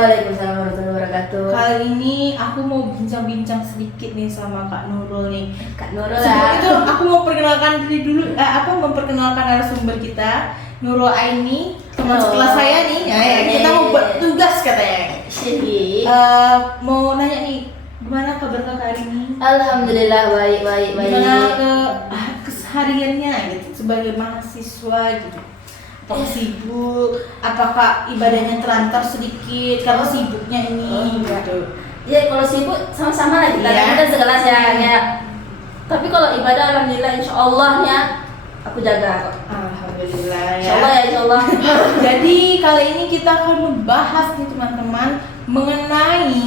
Waalaikumsalam warahmatullahi wabarakatuh. Kali ini aku mau bincang-bincang sedikit nih sama Kak Nurul nih. Kak Nurul Sebelum itu aku mau perkenalkan diri dulu, memperkenalkan narasumber kita, Nurul Aini, teman sekelas saya nih. Kita mau buat tugas katanya. Syekh. Mau nanya nih, gimana kabar Kakak hari ini? Alhamdulillah baik. Gimana kesehariannya gitu sebagai mahasiswa gitu? Apakah sibuk? Apakah ibadahnya terlantar sedikit karena sibuknya ini gitu? Ya kalau sibuk sama-sama lah kita, Iya. kita sekelas ya. Tapi kalau ibadah alhamdulillah insyaallah ya aku jaga kok. Alhamdulillah ya. Insyaallah. Jadi kali ini kita akan membahas nih teman-teman mengenai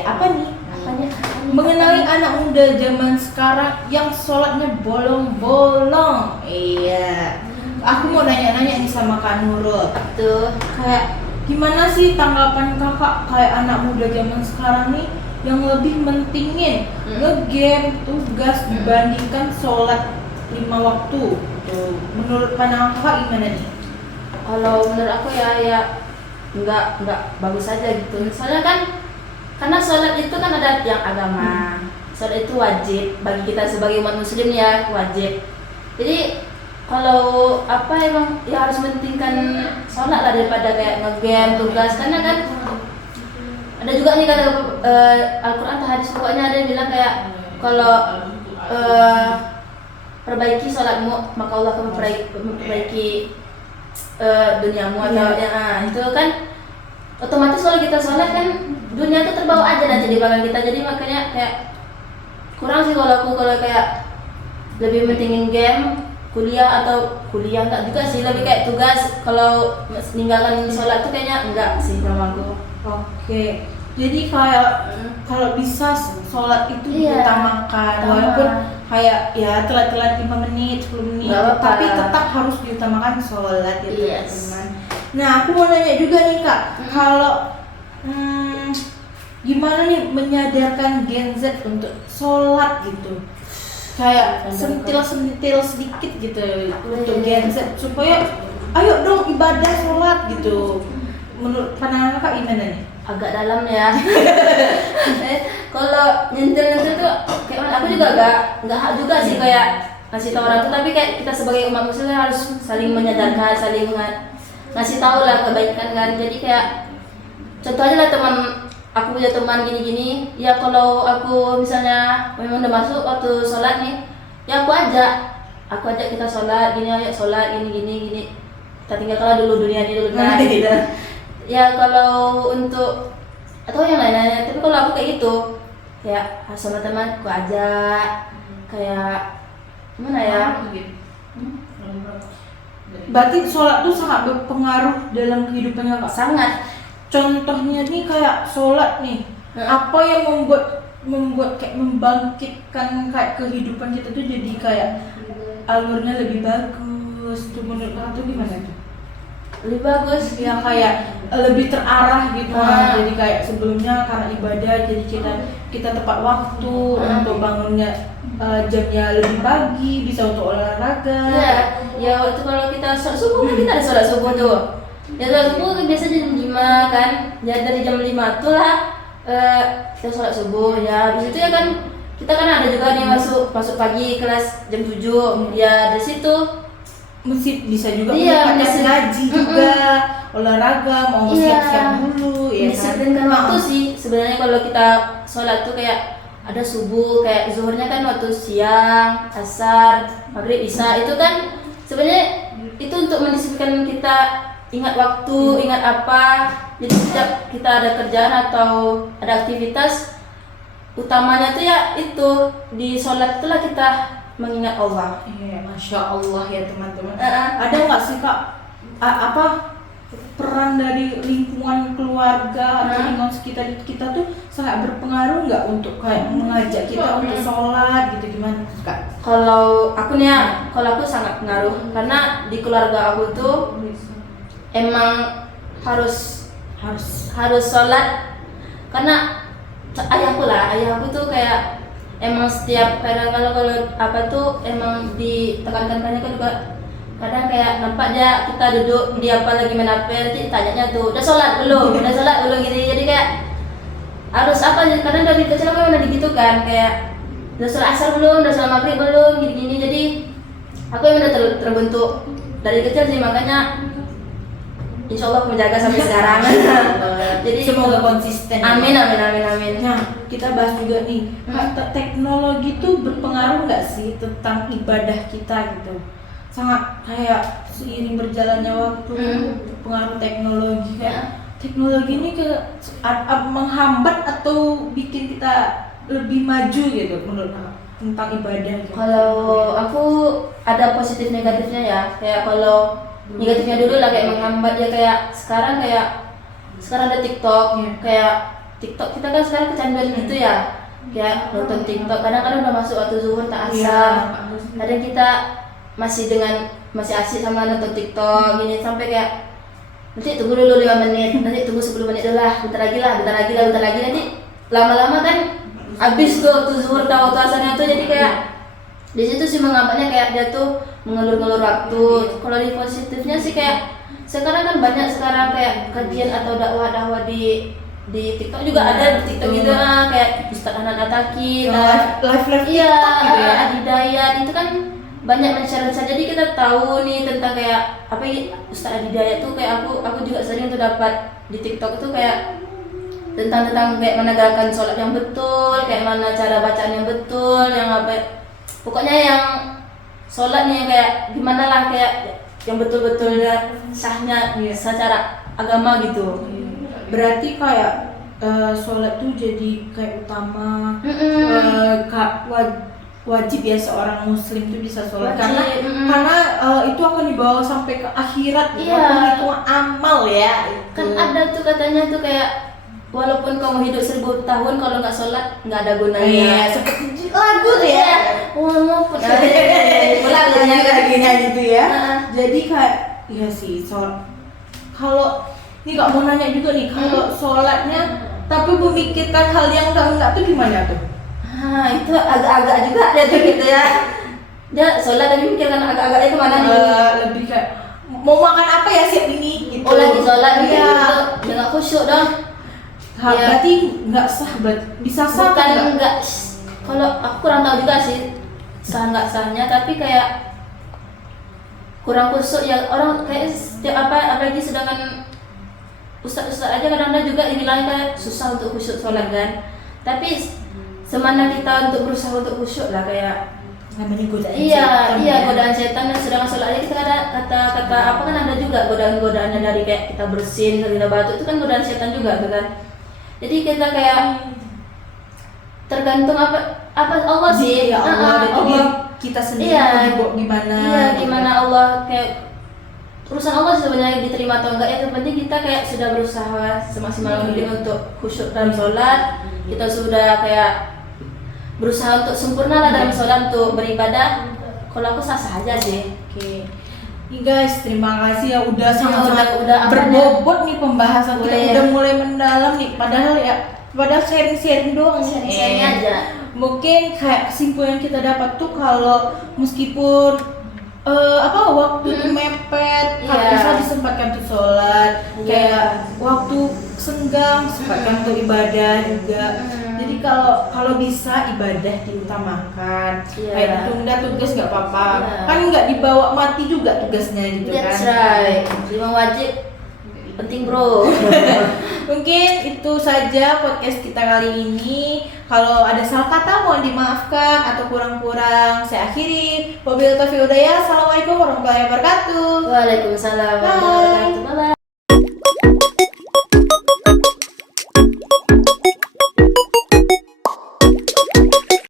apa nih? Apanya? Mengenai anak muda zaman sekarang yang sholatnya bolong-bolong. Iya. Aku mau nanya-nanya nih sama Kak Nurul. Tuh. Kayak gimana sih tanggapan kakak kayak anak muda zaman sekarang nih yang lebih mentingin nge-game, tugas dibandingkan sholat 5 waktu. Tuh. Menurut pandangan kakak gimana nih? Kalau menurut aku ya enggak bagus aja gitu. Soalnya kan karena sholat itu kan ada yang agama. Sholat itu wajib bagi kita sebagai umat muslim ya, wajib. Jadi kalau emang ya harus mentingkan sholat lah daripada kayak nge-game, tugas. Karena kan ada juga nih kata Al-Quran atau hadis pokoknya ada yang bilang kayak kalau perbaiki sholatmu maka Allah akan memperbaiki duniamu atau itu kan otomatis kalau kita sholat kan dunia itu terbawa aja nanti di belakang kita. Jadi makanya kayak kurang sih kalau aku kayak lebih mentingin game, kuliah enggak juga sih, lebih kayak tugas. Kalau meninggalkan sholat tuh kayaknya enggak sih sama aku. Oke. Jadi kayak kalau bisa sholat itu Iya, diutamakan walaupun kayak ya telat-telat 5 menit, 10 menit, Nggak apa-apa. tapi tetap harus diutamakan sholat ya Yes. teman-teman. Nah, aku mau nanya juga nih Kak, kalau gimana nih menyadarkan Gen Z untuk sholat gitu? Kayak sentil sedikit gitu untuk Gen Z supaya ayo dong ibadah sholat gitu. Menurut pandangan Kakak gimana nih? Agak dalam ya. Kalau nyentil tuh kayak aku juga nggak hak juga sih kayak ngasih tahu orang tuh, tapi kayak kita sebagai umat muslim harus saling menyadarkan, saling ngasih tahu lah kebaikan kan. Jadi kayak contoh aja lah aku punya teman gini-gini ya, kalau aku misalnya memang udah masuk waktu sholat nih ya aku ajak kita sholat gini, ayo sholat gini kita tinggalkan dulu dunia ini dulu gitu. Ya kalau untuk atau yang lain-lainnya, tapi kalau aku kayak gitu kayak sama teman aku ajak kayak gimana ya. Berarti sholat tuh sangat berpengaruh dalam kehidupan Kakak. Sangat. Contohnya nih kayak sholat nih, apa yang membuat kayak membangkitkan kayak kehidupan kita tuh jadi kayak alurnya lebih bagus. Tuh menurut Kakak tuh gimana tuh? Lebih bagus Yang kayak lebih terarah gitu. Jadi kayak sebelumnya karena ibadah jadi kita tepat waktu untuk bangunnya jamnya lebih pagi, bisa untuk olahraga. Ya waktu kalau kita sholat subuh kan kita ada sholat subuh tuh. Ya sholat subuh kan biasa jam 5 kan. Ya dari jam 5 tuh lah kita sholat subuh ya. Habis itu ya kan kita kan ada juga nih masuk pagi kelas jam 7. Ya di situ Mesti bisa juga Iya, pakai ngaji juga, olahraga, mau siap-siap dulu ya kan. disiplinkan waktu sih sebenarnya. Kalau kita sholat tuh kayak ada subuh, kayak zuhurnya kan waktu siang, asar, maghrib, isya, itu kan sebenarnya itu untuk mendisiplinkan kita ingat waktu, ingat apa. Jadi setiap kita ada kerjaan atau ada aktivitas, utamanya tuh ya itu di sholat itulah kita mengingat Allah. Iya, masya Allah ya teman-teman. Uh-uh. Ada nggak sih Kak peran dari lingkungan keluarga atau lingkungan sekitar kita tuh sangat berpengaruh nggak untuk kayak mengajak kita untuk sholat gitu, gimana Kak? Kalau aku sangat pengaruh karena di keluarga aku tuh emang harus sholat. Karena ayahku tuh kayak emang setiap kadang kalau apa tuh emang ditekankan banyak kan juga kadang kayak nampak aja kita duduk dia apa lagi main HP, nanti tanyanya tuh udah sholat belum gitu, jadi kayak harus apa, kadang dari kecil aku memang gitu kan, kayak udah sholat asar belum, udah sholat maghrib belum, gini-gini. Jadi aku yang udah terbentuk dari kecil sih, makanya insya Allah aku menjaga sampai sekarang. Jadi semoga itu, konsisten. amin amin amin amin. Nah, kita bahas juga nih, teknologi itu berpengaruh nggak sih tentang ibadah kita gitu? Sangat kayak seiring berjalannya waktu, pengaruh teknologi kayak teknologi ini menghambat atau bikin kita lebih maju gitu menurut tentang ibadah gitu. Kalau aku ada positif negatifnya ya, kayak kalau negatifnya dulu lah kayak menghambat ya, kayak sekarang ada TikTok, kayak TikTok kita kan sekarang kecanduan gitu ya, kayak nonton TikTok, kadang-kadang udah masuk waktu zuhur tak asar, kadang kita masih asik sama nonton TikTok gini, sampai kayak nanti tunggu dulu 5 menit, nanti tunggu 10 menit dulu lah, bentar lagi, nanti lama-lama kan habis tuh waktu zuhur atau waktu asarnya tuh. Jadi kayak di situ sih menghambatnya, kayak dia tuh mengelur-ngelur waktu. Kalau di positifnya sih kayak sekarang kan banyak kayak kajian atau dakwah di TikTok juga ada, di TikTok gitu kayak Ustaz Anan Ataki, live iya, TikTok gitu ya. Adi Dayat itu kan banyak men-share, jadi kita tahu nih tentang kayak apa ya, Ustaz Adi Dayat tuh kayak aku juga sering tuh dapat di TikTok itu kayak tentang kayak mana gerakan sholat yang betul, kayak mana cara bacaan yang betul, yang apa, pokoknya yang sholatnya kayak gimana lah, kayak yang betul-betulnya sahnya secara agama gitu. Berarti kayak sholat tuh jadi kayak utama, wajib ya seorang muslim tuh bisa sholat, wajib. karena itu akan dibawa sampai ke akhirat, itu amal ya. Kan ada tuh katanya tuh kayak walaupun kamu hidup 1000 tahun kalau nggak sholat nggak ada gunanya. Iya, seperti lagu tuh ya. Walaupun lagunya gitu ya. Jadi kayak iya sih sholat. Kalau ini nggak mau nanya juga nih, kalau sholatnya tapi memikirkan hal yang enggak tuh gimana tuh? Itu agak-agak juga dia tuh gitu ya. Dia sholat tapi mikirkan agak-agaknya kemana nih? Lebih kayak mau makan apa ya siap ini gitu. Oh lagi sholat Iya. gitu, dia nggak khusyuk dong. Berarti nggak sah, bisa sah Bukan nggak. Kalau aku kurang tahu juga sih sah nggak sahnya, tapi kayak kurang khusyuk ya orang, kayak setiap apalagi sedangkan ustaz-ustaz aja kadang-kadang juga bilangnya kayak susah untuk khusyuk sholat kan. Tapi semana kita untuk berusaha untuk khusyuk lah, kayak namanya godaan setan. Iya, godaan setan. Dan sedangkan sholat aja kita kata apa kan ada juga godaan-godaannya, dari kayak kita bersin, kita batu, itu kan godaan setan juga kan. Jadi kita kayak tergantung apa Allah sih. Ya Allah, Allah kita sendiri gimana? Iya, gimana Allah, kayak urusan Allah sebenarnya diterima atau enggak, yang penting kita kayak sudah berusaha semaksimal mungkin untuk khusyuk dalam sholat. Kita sudah kayak berusaha untuk sempurna lah dalam sholat untuk beribadah. Kalau aku sah-sah aja sih. Oke. Nih guys, terima kasih ya udah sangat udah berbobot nih pembahasan kita, Boleh. udah mulai mendalam nih. Padahal sharing-sharing doang, Sharing aja. Mungkin kayak kesimpulan kita dapat tuh kalau meskipun waktu tuh mepet, bisa disempatkan tuh sholat, kayak waktu senggang sempatkan tuh ibadah juga. Jadi kalau bisa ibadah diutamakan, kayak ditunda tugas nggak apa-apa, kan nggak dibawa mati juga tugasnya gitu kan. That's right. 5 wajib penting bro. Mungkin itu saja podcast kita kali ini. Kalau ada salah kata mohon dimaafkan, atau kurang-kurang saya akhiri. Wabillahi taufiq wal hidayah. Assalamualaikum warahmatullahi wabarakatuh. Waalaikumsalam warahmatullahi wabarakatuh. Bye.